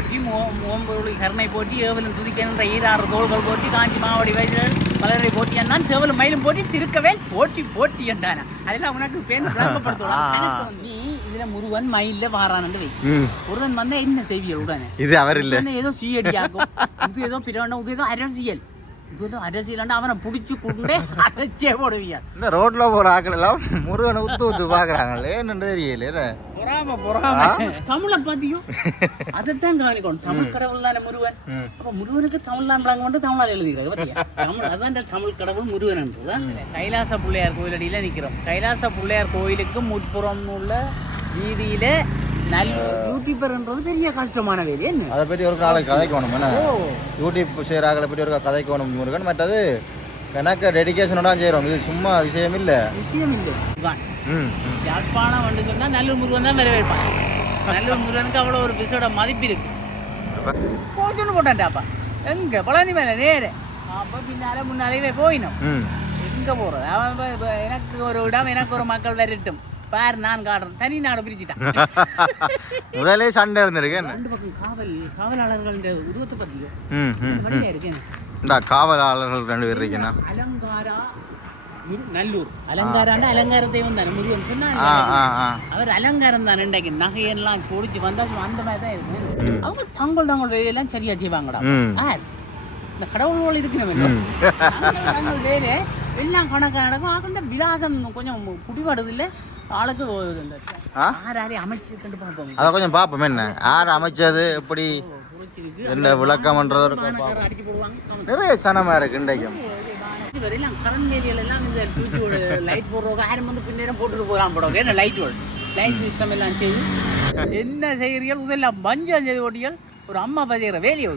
போற்றி முகம்பொருளை கருணை போற்றி ஏவலும் துதிக்கின்ற ஈராறு தோள்கள் போற்றி காஞ்சி மாவடி வைகள் மலரை போற்றி என்றான் சேவலும் மயிலும் போற்றி திருக்கவேல் போற்றி போற்றி என்றானா அதெல்லாம் உனக்கு பேர் விளங்கப்படுத்துவான். நீ இதுல முருகன் மயில வாரானு வை முருகன் வந்தா என்ன செய்வியல் உடனே இது அவர் இல்ல ஏதோ சீயடியாக்கும் இது ஏதோ பிறவன இது ஏதோ அரசியல் அரசியல் அவனை புடிச்சு கொண்டே அரைச்சே போடுவீங்க. இந்த ரோட்ல போற ஆக்கள் எல்லாம் முருகனை ஊத்து பாக்குறாங்களே என்னன்னு தெரியல பொறாம தமிழை பாத்தியும் அதைத்தான் கவனிக்கணும். தமிழ் கடவுள் தானே முருகன். அப்ப முருகனுக்கு தமிழ்லான்றாங்க மட்டும் தமிழால் எழுதிக்கிறாங்க பாத்தியா தமிழ் அதான் தமிழ் கடவுள் முருகன் என்றுதான். கைலாச பிள்ளையார் கோயில் அடியில நிக்கிறோம். கைலாச பிள்ளையார் கோயிலுக்கு முற்புறம் உள்ள வீதியில நல்லூர் யூடியூபர்ன்றது பெரிய கஷ்டமான வேலை. என்ன அதை பற்றி ஒரு நாளைக்கு கதைக்கணும். யூடியூப் செய்கிறாங்களை பற்றி ஒரு கதைக்கணும் முருகன். மற்றது கணக்க டெடிக்கேஷனோட செய்கிறோம். இது சும்மா விஷயம் இல்லை யாழ்ப்பாணம் வந்து சொன்னால் நல்லூர் முருகன் தான் வரவேற்பான். நல்லூர் முருகனுக்கு அவ்வளோ ஒரு பிசோட மதிப்பு இருக்கு. போச்சுன்னு போட்டான்டாப்பா எங்க பழனி மேலே நேரே அப்போ பின்னாலே முன்னாலே போயினோம். எங்கே போகிறது அவன் எனக்கு ஒரு இடம் எனக்கு ஒரு மக்கள் வரட்டும் பார் நான் காடுறேன் தனி நாடு பிரிச்சுட்டான். முதலே சண்டை இருந்திருக்கு. ரெண்டு பக்கம் காவலாளர்கள் உருவத்தை பத்தியோ இருக்கு. இந்த காவலாளர்கள் 2 பேர் இருக்கேன்னா அலங்காரா நல்லூர் அலங்காராண்ட அலங்கார தெய்வம் தானே முருகன் சொன்னாங்க. அவர் அலங்காரம் தானே இன்றைக்கு நகையெல்லாம் பொடிச்சு வந்தா அந்த மாதிரி தான் இருக்கு. அவங்க தங்கள் வேலையெல்லாம் சரியா செய்வாங்கடா. இந்த கடவுள் இருக்கிறவங்க வேலை எல்லாம் கணக்காக நடக்கும். அந்த விலாசம் கொஞ்சம் குடிபடுது இல்லை ஆளுக்கு அமைச்சு கொஞ்சம் பார்ப்போம். என்ன யார் அமைச்சது எப்படி என்ன விளக்கம்ன்றது நிறைய சனமா இருக்கு. இன்றைக்கும் கரண்ட் ஏரியால எல்லாம் இந்த லைட் போடுறவங்க யாரும் வந்து பின்னேரம் போட்டுட்டு போகலாம் போடுவாங்க. என்ன லைட் சிஸ்டம் எல்லாம் செய்து என்ன செய்கிறீர்கள் இதெல்லாம் பஞ்சம் செய்து ஓட்டிகள் ஒரு அம்மா பதிகிற வேலையை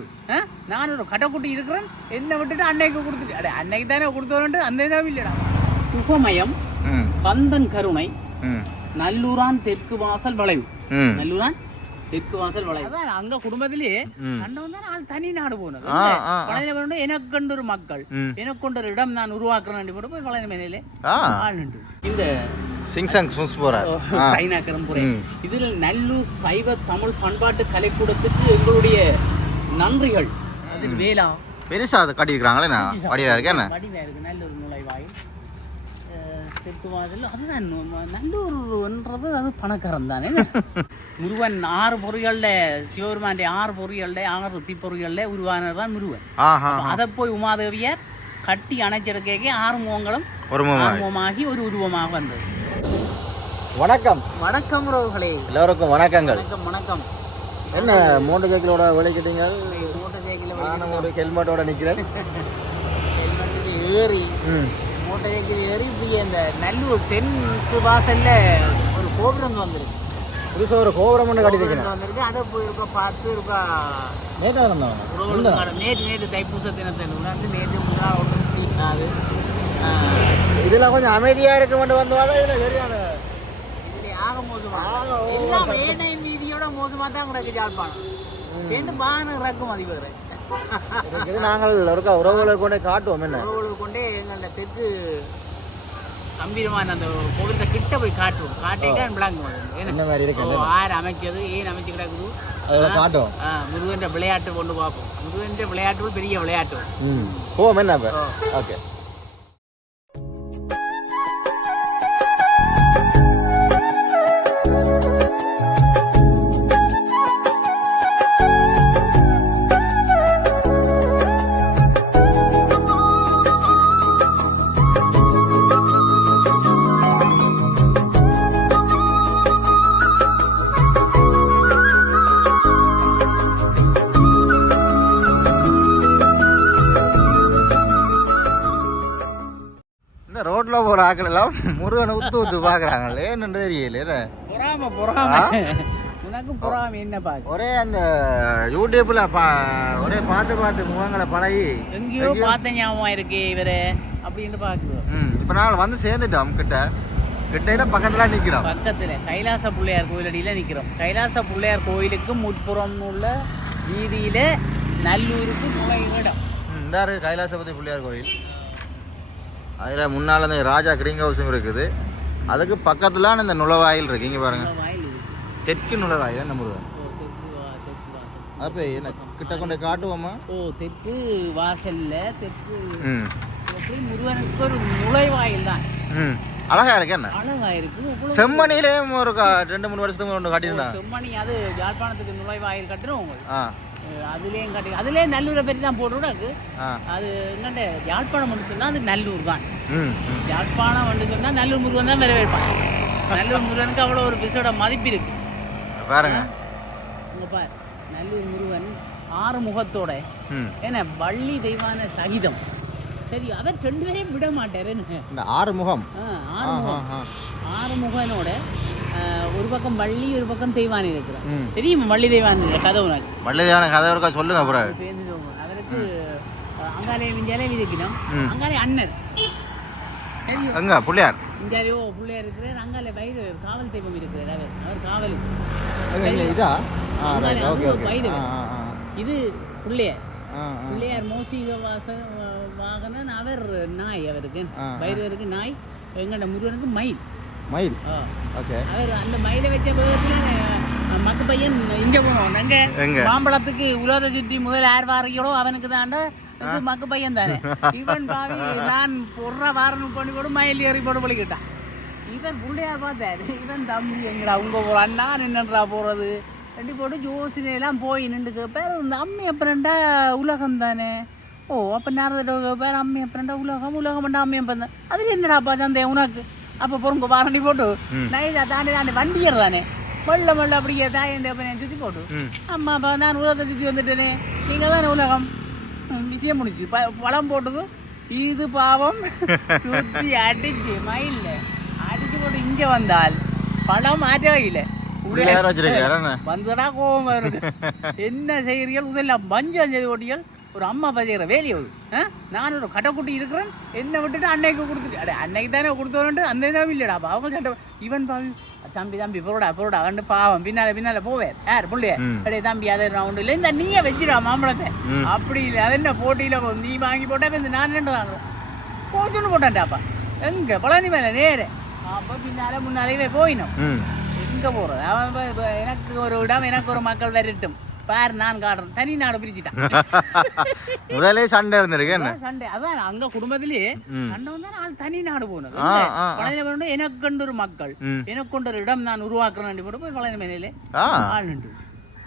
நான் ஒரு கடைக்குட்டி இருக்கிறேன் என்ன விட்டுட்டு அன்னைக்கு கொடுத்துட்டு அன்னைக்கு தானே கொடுத்தோன்ட்டு அந்த இடம் இல்லைடா. சுகமயம் கந்தன் கருணை நல்லூரான் தெற்கு வாசல் வளைவு நல்லூரான் தெற்கு வாசல் வளைவு அங்க குடும்பத்திலேயே சண்டை வந்தா நான் தனி நாடு போனது. பழனி எனக்கு கொண்டு ஒரு மக்கள் எனக்கு கொண்டு ஒரு இடம் நான் உருவாக்குறேன் போட்டு போய் பழனி மேலே ஆளுண்டு இந்த இதுல நல்லூர் சைவ தமிழ் பண்பாட்டு கலைக்கூடத்துக்கு எங்களுடைய நன்றிகள். அதில் வேளா பெருசா அதை காட்டியிருக்கிறாங்களே வடிவா இருக்கு. நல்லூர் நுழைவாய் அதுதான் நல்லூர்ன்றது அது பணக்காரன் தானே. முருகன் 6 பொறிகளில் சிவபெருமான் 6 பொறிகளில் 6 தீப்பொறிகளில் உருவானது தான் முருகன். அதை போய் உமாதேவியார் கட்டி அணைச்சிருக்கே 6 முகங்களும் ஒரு முகமாகி ஒரு உருவமாக வந்தது. வணக்கம் வணக்கம் ரோகளே எல்லோருக்கும் வணக்கங்கள். வணக்கம் வணக்கம். என்ன மோட்டர் சைக்கிளோட விளைக்கிட்டீங்க? மோட்டர் சைக்கிள் ஒரு ஹெல்மெட்டோட நிற்கிறேன். ஹெல்மெட்டுக்கு ஏறி மோட்டர் சைக்கிள் ஏறி இப்படி இந்த நல்லூர் தெற்கு வாசல்ல ஒரு கோபுரம் வந்துருக்கு. புதுசாக ஒரு கோபுரம் ஒன்று கட்டி வைக்கிறேன் வந்துருக்கு. அதை போயிருக்கா பார்த்து இருக்கா நேற்று தைப்பூச தினத்தை வந்து நேற்று முன்னாள் ஒன்று இதெல்லாம் கொஞ்சம் அமைதியாக இருக்க மட்டும் வந்து இதில் சரியான இதில் ஆக மோசமாக எல்லாம் வேணை வீதியோட மோசமாக தான் கிடக்கு யாழ்ப்பாணம். சேர்ந்து பானை இறக்கும் அதிபர் நாங்கள் இருக்க உறவுகளை கொண்டே காட்டுவோம். என்ன உறவுகளை கொண்டே எங்களோட தெற்கு கம்பீரமான அந்த கோவிலத்தை கிட்ட போய் காட்டுவோம். காட்டிட்டா விளங்குவோம் என்ன மாதிரி இருக்கு யார் அமைச்சது ஏன் அமைச்சு கிடக்குது அதெல்லாம் காட்டுவோம். முருகன் விளையாட்டு கொண்டு பார்ப்போம். முருகன் விளையாட்டு பெரிய விளையாட்டு போவோம். என்ன ஓகே. ரோட்ல போற ஆக்கள் எல்லாம் முருகனை ஊத்து பாக்குறாங்களே என்னன்னு தெரியல. உனக்கு பொறாம என்ன பாக்கு ஒரே அந்த யூடியூப்ல ஒரே பார்த்து முகங்களை பழகி எங்கேயோ பார்த்த ஞாபகம் இருக்கு இவரு அப்படின்னு பாக்குது. இப்ப நாள் வந்து சேர்ந்துட்டோம் கிட்ட பக்கத்துல நிக்கிறோம். பக்கத்துல கைலாச பிள்ளையார் கோயில் அடியில நிக்கிறோம். கைலாச பிள்ளையார் கோயிலுக்கு முற்புறம் உள்ள வீதியில நல்லூருக்கு நுழைவிடம் இந்த கைலாசபதி பிள்ளையார் கோயில். அதில் முன்னால் இந்த ராஜா கிரீங் ஹவுஸும் இருக்குது. அதுக்கு பக்கத்தில் இந்த நுழைவாயில் இருக்குது. இங்கே பாருங்கள் தெற்கு நுழைவாயில் நம்ம அப்போ என்ன கிட்ட கொண்டு காட்டுவோமா? ஓ தெற்கு வாசல்ல தெற்கு முருகனுக்கு ஒரு நுழைவாயில் தான். அழகா இருக்கு. என்ன அழகா இருக்கு. செம்மணியிலேயும் ஒரு 2-3 வருஷத்துக்கு ஒன்று காட்டியிருந்தேன். செம்மணி அது யாழ்ப்பாணத்துக்கு நுழைவாயில் கட்டுறோம் உங்களுக்கு. அதுலேயும் கட்டி அதுலேயே நல்லூரை பற்றி தான் போட்டுவிடாக்கு. அது என்னண்ட யாழ்ப்பாணம் ஒன்று சொன்னால் அது நல்லூர் தான். யாழ்ப்பாணம் ஒன்று சொன்னால் நல்லூர் முருகன் தான் வரவேற்பான். நல்லூர் முருகனுக்கு அவ்வளோ ஒரு பிசோட மதிப்பு இருக்கு பாருங்க. இங்கே பாரு, நல்லூர் முருகன் 6 முகத்தோட ஏன்னா வள்ளி தெய்வான சகிதம். சரி, அவர் 2 பேரையும் விட மாட்டார். இந்த 6 முகம் 6 முகனோட ஒரு பக்கம் வள்ளி ஒரு பக்கம் தெய்வானி இருக்கிறார். தெரியுமா வள்ளி தெய்வானி கதை? உனக்கு வள்ளி தெய்வான கதை இருக்கா சொல்லுங்க. அப்புறம் அவருக்கு அங்காலே விஞ்சாலே விதிக்கணும். அங்காலே அண்ணர் தெரியும். எங்க பிள்ளையார்? இஞ்சாலையோ பிள்ளையார் இருக்கிறார். அங்காலே வயிறு காவல் தெய்வம் இருக்கிறார். அவர் காவலுக்கு இது பிள்ளையார். பிள்ளையார் மோசிக வாகனன். அவர் நாய். அவருக்கு பைரவருக்கு நாய். எங்கட முருகனுக்கு மயில். மயில். ஓகே. அவர் அந்த மயிலை வச்ச விதத்தில் மக்கு பையன் இங்கே போனோம். நாங்கள் மாம்பழத்துக்கு உலகத்தை சுற்றி முதல் 6 வாரிகளோ அவனுக்கு தாண்ட இது மக்கு பையன் தானே. இவன் பாவி நான் பொற வாரணும் பண்ணி போட்டு மயில் ஏறி போட்டு பழிக்கிட்டான். இவன் பிள்ளையார் பார்த்தாரு. இவன் தம்பி எங்கடா உங்க போகிற அண்ணா நின்றுடா போகிறது ரெண்டு போட்டு ஜோசினையெல்லாம் போய் நின்று கேட்பார். இந்த அம்மி அப்புறம்டா உலகம் தானே. ஓ அப்போ நேரத்தை கேட்பார். அம்மி அப்புறம்டா உலகம் உலகம்டா அம்மி அப்போ அதுக்கு என்னடாப்பா சந்தை உனக்கு? அப்போ பொறுங்க வாரண்டி போட்டு நைதா தாண்டி வண்டி ஏறுறானே மெல்ல மெல்ல அப்படியே தாயந்த சுற்றி போட்டு அம்மா அப்பா நான் உலகத்தை சுற்றி வந்துட்டேனே. நீங்கள் தானே உலகம். விஷயம் முடிச்சு பழம் போட்டதும் இது பாவம் சுற்றி அடிச்சு மயில்ல அடிச்சு போட்டு இங்கே வந்தால் பழம் மாற்றவையில் வந்துடா கோபம் வருது. என்ன செய்கிறீர்கள்? இதெல்லாம் பஞ்சம் செய்து ஓட்டிகள் ஒரு அம்மா செய்கிற வேலையை நான் ஒரு கடைக்குட்டி இருக்கிறேன். என்ன விட்டுட்டு அன்னைக்கு கொடுத்துட்டு அடே அன்னைக்கு தானே கொடுத்தோன்ட்டு அந்த நேரம் இல்லைடா அவங்க சண்டை. இவன் பாவி தம்பி தம்பி பொருடா பொருடா கண்டு பாவம் பின்னால போவேன் யார் பிள்ளைய அடே தம்பி அதை நான் ஒன்றும் இல்லை இந்த நீயே வச்சிடா மாம்பழத்தை. அப்படி இல்லை அது என்ன போட்டியில் நீ வாங்கி போட்டா இப்போ இந்த நான் 2 வாங்குறேன் போச்சுன்னு போட்டான்டாப்பா. எங்கே பழனி மேலே நேரு. அப்போ பின்னால முன்னாலேயே போயினோம். எங்கே போகிறது? அவன் எனக்கு ஒரு இடம் எனக்கு ஒரு மக்கள் வரட்டும் பார் நான் காட்டுறேன். தனி நாடு பிரிச்சுட்டான். முதலே சண்டை இருந்திருக்கு. என்ன சண்டை? அதான் அங்க குடும்பத்திலேயே சண்டை வந்தா நான் தனி நாடு போனது. பழனி எனக்கு கொண்டு ஒரு மக்கள் எனக்கு கொண்டு ஒரு இடம் நான் உருவாக்குறேன் போட்டு போய் பழனி மேலே ஆள் நின்று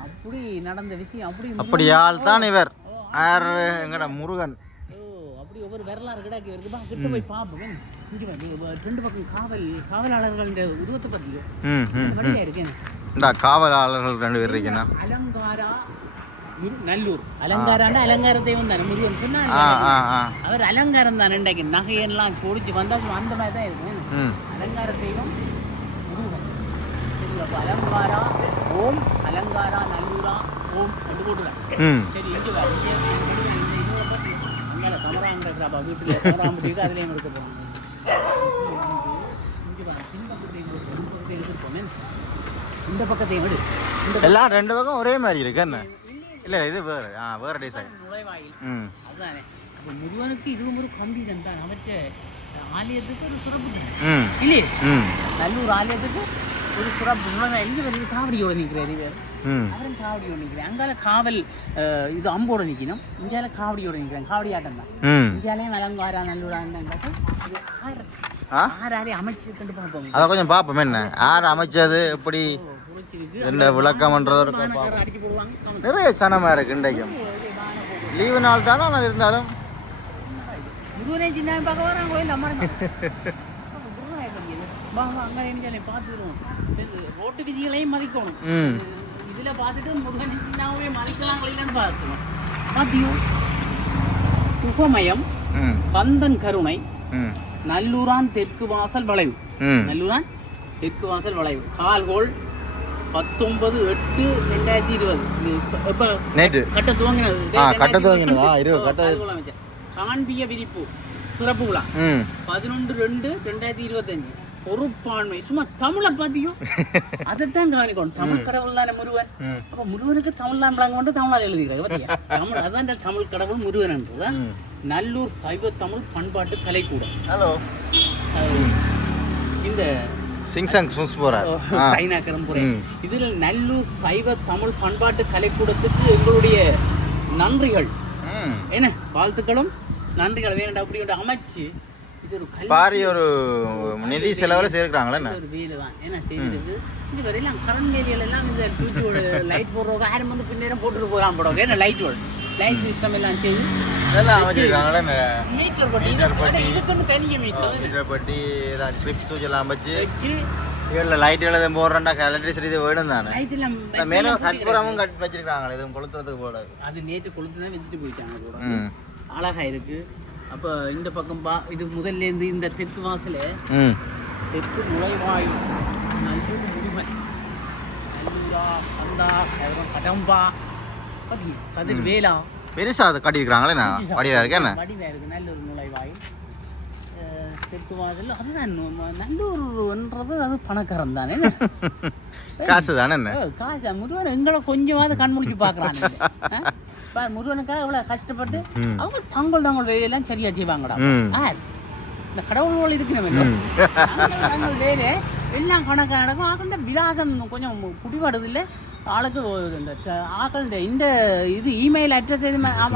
அப்படி நடந்த விஷயம். அப்படி ஆள் தான் இவர் எங்கட முருகன். அப்படி ஒவ்வொரு வரலாறு கிடாக்கி வருது. கிட்ட போய் பார்ப்போம். 2 பக்கம் காவலாளர்கள் உருவத்தை பத்தியும் வழியா இருக்கேன். இந்த காவலாளர்கள் 2 பேர் இருக்கேன்னா அலங்காரா நல்லூர் அலங்காராண்டா அலங்கார தெய்வம் தானே முருகன் சொன்னாங்க. அவர் அலங்காரம் தானே இன்றைக்கு நகையெல்லாம் பொடிச்சு வந்தா அந்த மாதிரி தான் இருக்கும். அலங்கார தெய்வம் முருகன். அப்போ அலங்காரா ஓம் அலங்காரா நல்லூரா ஓம் ரெண்டு போட்டுதான். சரி இங்கே அங்கே கமராங்கிறப்பா வீட்டில் கமரா முடியுது அதுலேயும் இருக்க போகிறாங்க. இந்த பக்கத்தையும் விடு. எல்லாம் 2 பக்கம் ஒரே மாதிரி இருக்கு. என்ன இல்லை இது வேற டிசைன் நுழைவாயில். அதுதானே. அப்போ முருகனுக்கு இதுவும் ஒரு கம்பீரம் தான். அவற்ற ஆலயத்துக்கு ஒரு சிறப்பு தான் இல்லையே. நல்லூர் ஆலயத்துக்கு ஒரு சிறப்பு நுழைவாயில். இங்கே வருது காவடியோடு நிற்கிறார் இவர். அவரும் காவடியோடு நிற்கிறேன். அங்கால காவல் இது அம்போட நிற்கணும். இங்கால காவடியோடு நிற்கிறேன். காவடி ஆட்டம் தான். இங்காலையும் அலங்காரா நல்லூரான்னு ஆறாலே அமைச்சு கண்டு பார்ப்போம். அதை கொஞ்சம் பார்ப்போம். என்ன யார் அமைச்சது எப்படி என்ன விளக்கம்ன்றது நிறைய சனமாக இருக்கு. இன்றைக்கும் லீவு நாள் தானே நான் இருந்தாலும் முருகனை சின்ன பார்க்க வராங்க கோயில் அம்மா அங்கே பார்த்துருவோம். ரோட்டு விதிகளையும் மதிக்கணும். இதில் பார்த்துட்டு முருகனை சின்னாவே மதிக்கலாம் பார்க்கணும். பார்த்தியும் சுகமயம் கந்தன் கருணை நல்லூரான் தெற்கு வாசல் வளைவு. நல்லூரான் தெற்கு வாசல் வளைவு கால்கோள் 19/8/2020 கட்ட துவங்கினது. காண்பிய விரிப்பு சிறப்பு விழா 11/2/2025. பொறுப்பாண்மை சும்மா தமிழை பார்த்தியும் அதைத்தான் கவனிக்கணும். தமிழ் கடவுள் தானே முருகன். அப்போ முருகனுக்கு தமிழ் வந்து தமிழால் எழுதுகிறாங்க. தமிழ் அதான் தமிழ் கடவுள் முருகன் என்றுதான். நல்லூர் சைவ தமிழ் பண்பாட்டு கலைக்கூடம். ஹலோ. இந்த சிங்சங் சூஸ் போறார் சைனாக்கரம் புரை. இதில் நல்லூர் சைவ தமிழ் பண்பாட்டு கலைக்கூடத்துக்கு எங்களுடைய நன்றிகள், என்ன வாழ்த்துக்களும் நன்றிகள் வேணும். அப்படி ஒன்று அமைச்சு இது ஒரு பாரி ஒரு நிதி செலவில் சேர்க்கிறாங்களே ஒரு வீடு தான் என்ன செய்திருக்கு. இந்த வரையெல்லாம் கரண்ட் ஏரியால எல்லாம் இந்த டியூட்டியோட லைட் போடுறவங்க யாரும் வந்து பின்னேரம் போட்டுட்டு போகலாம் போடுவாங்க. ஏன்னா லைட் சிஸ்டம் எல்லாம் செய்து அமைச்சிருக்காங்களே. மீட்டர் பட்டி இதுக்குன்னு தனியாக மீட்டர் பட்டி ட்ரிப் சூச் எல்லாம் வச்சு இதில் லைட் எழுத போடுறா எலக்ட்ரிசிட்டி இது வேணும் தானே. மேலே கட்புறமும் கட் வச்சிருக்காங்களே எதுவும் கொளுத்துறதுக்கு போட. அது நேற்று கொளுத்து தான் வச்சுட்டு போயிட்டாங்க கூட. அழகா இருக்கு. அப்போ இந்த பக்கம் இது முதல்லேருந்து இந்த தெற்கு வாசல தெற்கு நுழைவாய் நல்லூர் முருகன் நல்லூரா கந்தா கடம்பா கதிர் வேலா பெருசா அதை காட்டியிருக்கிறாங்களே. வடிவா இருக்கு என்ன வடிவா இருக்கு. நல்லூர் நுழைவாய் தெற்கு வாசல். அதுதான் நல்லூர்ன்றது அது பணக்காரன் தானே, காசு தானே. என்ன காசு முருகன் எங்களை கொஞ்சமாவது கண்முடிச்சு பார்க்குறான். முருகனுக்காக எவ்வளவு கஷ்டப்பட்டு அவங்க தங்கள் வேலையெல்லாம் சரியா செய்வாங்கடா. இந்த கடவுள் இருக்கிறவங்க தங்கள் வேலை எல்லாம் கணக்காக நடக்கும். ஆக்கள் விலாசம் கொஞ்சம் குடிபடுது இல்லை ஆளுக்கு. இந்த ஆக்கள் இந்த இது இமெயில் அட்ரஸ் அடிக்கிறான்.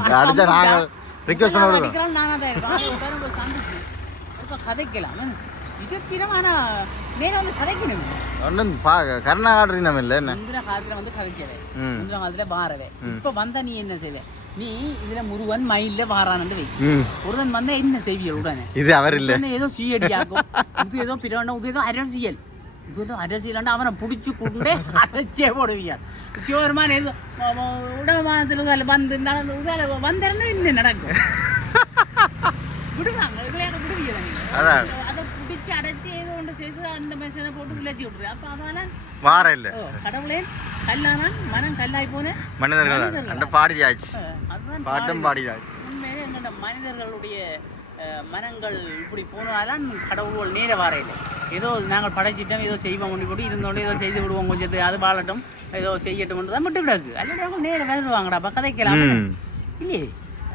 நானாக தான் இருக்கேன். சந்திச்சு கதைக்கலாம் இதற்கிடமான நேரம் வந்து கதைக்கணும். ஒன்றும் கர்நாடகம் இல்லை. என்ன முந்தின காலத்துல வந்து கதைக்கவே, முந்தின காலத்துல வாரவே. இப்ப வந்தா நீ என்ன செய்வே? நீ இதுல முருகன் மயில வாரான்னு வை. முருகன் வந்தா என்ன செய்வியல் உடனே? இது அவர் இல்ல ஏதோ சீயடி ஆகும், இது ஏதோ பிறவண்ட, இது ஏதோ அரசியல், இது ஏதோ அரசியல் அவனை பிடிச்சி கொண்டே அரைச்சே போடுவீங்க. சிவபெருமான் ஏதோ உடமானத்துல வந்து வந்திருந்தா இன்னும் நடக்கும். விடுவாங்க விடுவீங்க. அதை பிடிச்சி அடைச்சி ஏதோ ஒன்று செய்து அந்த மனுஷனை போட்டு விளைச்சி விட்டுரு. அப்ப அதனால வார இல்ல கடவுளே கல்லானான் மனம் கல்லாய் போன மனிதர்கள் பாடியாச்சு. அதுதான் பாட்டும் பாடியாச்சு. உண்மையிலே எங்கள்ட மனிதர்களுடைய மனங்கள் இப்படி போனால்தான் கடவுள் நேர வார இல்லை. ஏதோ நாங்கள் படைச்சிட்டோம், ஏதோ செய்வோம் ஒன்று போட்டு இருந்தோடனே ஏதோ செய்து விடுவோம், கொஞ்சம் அது வாழட்டும், ஏதோ செய்யட்டும் தான் மட்டும் கிடக்கு. அல்லது நேர வந்துடுவாங்கடா அப்போ கதைக்கலாம் இல்லையே.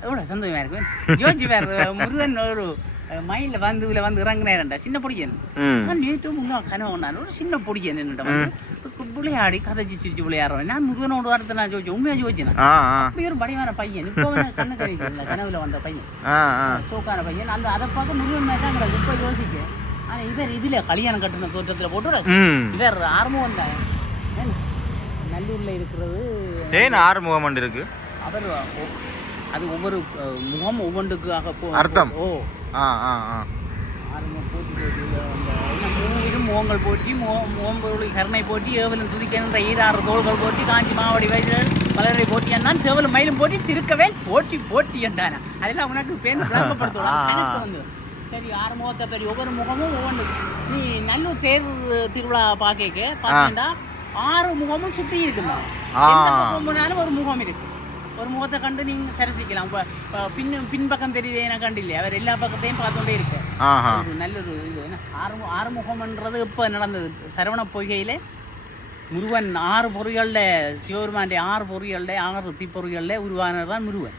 எவ்வளோ சந்தோஷமா இருக்கும். யோசிச்சு வேறு முருகன் ஒரு மயில வந்து இதுல வந்து இறங்கினேன்டா சின்ன பொடியன். நேற்று முன்னா கனவுனாலும் ஒரு சின்ன பொடியன் என்னட்ட வந்து விளையாடி கதைச்சு சிரிச்சு விளையாடுறேன். நான் முருகனோட வார்த்தை நான் ஜோதிச்சேன், உண்மையா ஜோதிச்சேன். அப்படி ஒரு படிவான பையன் இப்போ கண்ணு கழிச்சு கனவுல வந்த பையன், சோக்கான பையன். அந்த அதை பார்க்க முருகன் தான் கிடக்கு. இப்போ யோசிக்க ஆனா இவர் இதுல கல்யாணம் கட்டின தோற்றத்துல போட்டு இவர் ஆறுமுகம் தான். நல்லூர்ல இருக்கிறது ஏன் ஆறுமுகம் இருக்கு. அவர் அது ஒவ்வொரு முகம் ஒவ்வொன்றுக்காக அர்த்தம். முகங்கள் போற்றி முகம்பொருளை கருணை போற்றி ஏவலும் துதிக்கின்ற ஈராறு தோள்கள் போற்றி காஞ்சி மாவடி வைகள் மலரை போற்றி என்றான் சேவலும் மயிலும் போற்றி திருக்கவே போற்றி போற்றி என்றானா. அதெல்லாம் உனக்கு பேர் விளங்கப்படுத்துவாங்க. சரி, ஆறு முகத்தை பெரிய ஒவ்வொரு முகமும் ஒவ்வொன்று. நீ நல்லூர் தேர் திருவிழா பார்த்தீங்கன்னா 6 முகமும் சுற்றி இருக்குதான். எந்த முகம் போனாலும் ஒரு முகம் இருக்கு. ஒரு முகத்தை கண்டு நீங்க தரிசிக்கலாம். பின்பக்கம் தெரியுது என கண்டு இல்லையா, அவர் எல்லா பக்கத்தையும் பார்த்துட்டே இருக்கு. நல்ல ஒரு இது என்ன ஆறுமுகம்ன்றது இப்போ நடந்தது. சரவண பொய்கையில முருகன் 6 பொறிகளில் சிவபெருமான் 6 பொறிகளில் 6 தீப்பொறிகளில் உருவானது தான் முருகன்.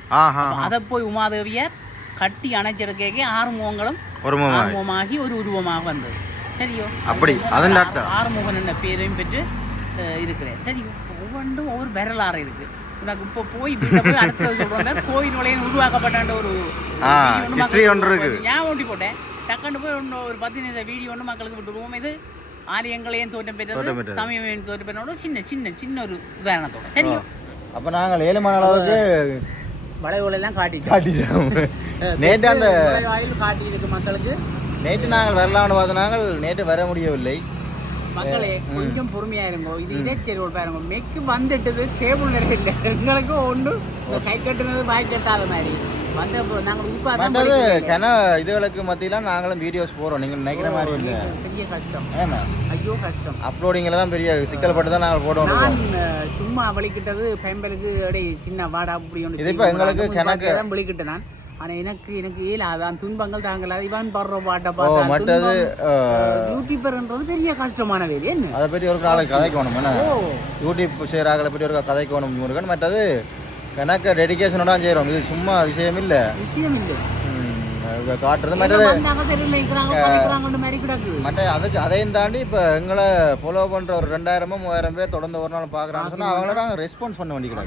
அதை போய் உமாதேவியார் கட்டி அணைச்சிருக்கே 6 முகங்களும் ஒரு முகமாகி ஒரு உருவமாக வந்தது. சரியோ, அப்படி அதன் ஆறுமுகன் என்ற பேரையும் பெற்று இருக்கிறேன். சரியோ, ஒவ்வொன்றும் ஒவ்வொரு வரலாறு இருக்கு. உனக்கு இப்போ போய் அடுத்தது சொல்கிறேன். கோயில் நுழைய உருவாக்கப்பட்ட ஒரு ஏன் ஓட்டி போட்டேன் டக்குன்னு போய் ஒரு 10 நிமிஷ வீடியோ ஒன்று மக்களுக்கு விட்டுருவோம். இது ஆலயங்களையும் தோற்றம் பெற்றது, சமயம் தோற்றம் பெற்றோட சின்ன சின்ன சின்ன ஒரு உதாரணத்தோட. சரியோ, அப்போ நாங்கள் 7 மணி அளவுக்கு வளைவுகளெல்லாம் காட்டிட்டோம். நேற்று அந்த வாயில் காட்டி இருக்கு மக்களுக்கு. நேற்று நாங்கள் வரலாம்னு பார்த்து நாங்கள் நேற்று வர முடியவில்லை. மக்களே கொஞ்சம் பொறுமையா இருங்கோ. இது இடைச்செருவல் பாருங்க, மெக்கு வந்துட்டது கேபிள் நிறைய இல்லை. எங்களுக்கு ஒன்று கை கட்டுனது வாய் கட்டாத மாதிரி வந்து நாங்கள் இப்போ இதுகளுக்கு மத்தியெல்லாம் நாங்களும் வீடியோஸ் போகிறோம். நீங்கள் நினைக்கிற மாதிரி இல்லை, பெரிய கஷ்டம். ஐயோ கஷ்டம். அப்லோடிங்கில் தான் பெரிய சிக்கல் பட்டு தான் நாங்கள் போடுவோம். நான் சும்மா வலிக்கிட்டது பயம்பலுக்கு அப்படியே சின்ன வாடா அப்படி ஒன்று இப்போ எங்களுக்கு கணக்கு தான் வலிக்கிட்டேன் நான். ஆனால் எனக்கு இயலாதான் துன்பங்கள் தாங்கல. இவன் படுற பாட்டை பார்த்தா யூடியூபர்ன்றது பெரிய கஷ்டமான வேலை. என்ன அதை பற்றி ஒரு நாளைக்கு கதைக்கணும். யூடியூப் செய்கிறாங்களை பற்றி ஒரு கதைக்கணும் முருகன். மற்றது கணக்கு டெடிக்கேஷனோட செய்கிறோம். இது சும்மா விஷயம் இல்லை. காட்டுறது மற்ற அதுக்கு அதையும் தாண்டி இப்போ எங்களை ஃபாலோ பண்ணுற ஒரு 2000-3000 பேர் தொடர்ந்து ஒரு நாள் பார்க்குறான்னு சொன்னால் அவங்கள நாங்கள் ரெஸ்பான்ஸ் பண்ண வேண்டிக்கிறோம்.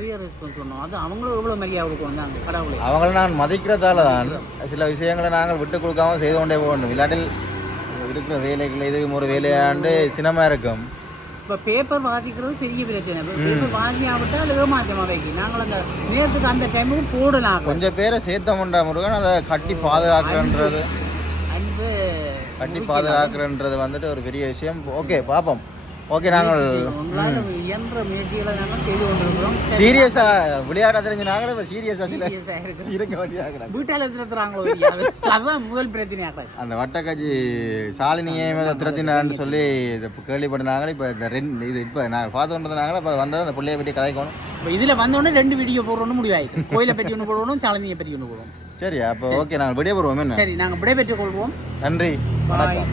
அது அவங்களும் எவ்வளோ மரியாதை கொடுக்கணும் கடவுளை. அவங்கள நான் மதிக்கிறதால தான் சில விஷயங்களை நாங்கள் விட்டு கொடுக்காம செய்து கொண்டே போகணும். இல்லாட்டில் இருக்கிற வேலைகள் இதுக்கு ஒரு வேலையாண்டு சினமாக இருக்கும். இப்போ பேப்பர் வாசிக்கிறது பெரிய பிரச்சனை. பேப்பர் வாசியாவிட்டால் ஏமாற்றமாக வைக்கி நாங்கள் அந்த நேரத்துக்கு அந்த டைமுக்கு போடலாம். கொஞ்சம் பேரை சேர்த்தமுண்டா முருகன் அதை கட்டி பாதுகாக்கிறன்றது பாதுகாக்கிறன்றது வந்துட்டு ஒரு பெரிய விஷயம். ஓகே பார்ப்போம். ஓகே நாங்கள் இயன்ற முயற்சிகளை நாங்கள் செய்து கொண்டிருக்கிறோம். சீரியஸாக விளையாட தெரிஞ்ச நாங்களும் இப்போ சீரியஸாக வீட்டால் திருத்துறாங்களோ அதுதான் முதல் பிரச்சனையாக. அந்த வட்டக்காட்சி சாலினியை திருத்தினான்னு சொல்லி இதை கேள்விப்பட்டாங்க. இப்போ இந்த இது இப்போ நாங்கள் பார்த்து கொண்டதுனாங்களே இப்போ வந்தது அந்த பிள்ளையை பற்றி கதைக்கணும். இப்போ இதில் வந்தோடனே 2 வீடியோ போடுறோன்னு முடிவாயிட்டு. கோயிலை பற்றி ஒன்று போடணும், சாலினியை பற்றி ஒன்று போடுவோம். சரி அப்போ ஓகே நாங்கள் விடைய போடுவோம். சரி நாங்கள் விடை பெற்றுக் கொள்வோம். நன்றி, வணக்கம்.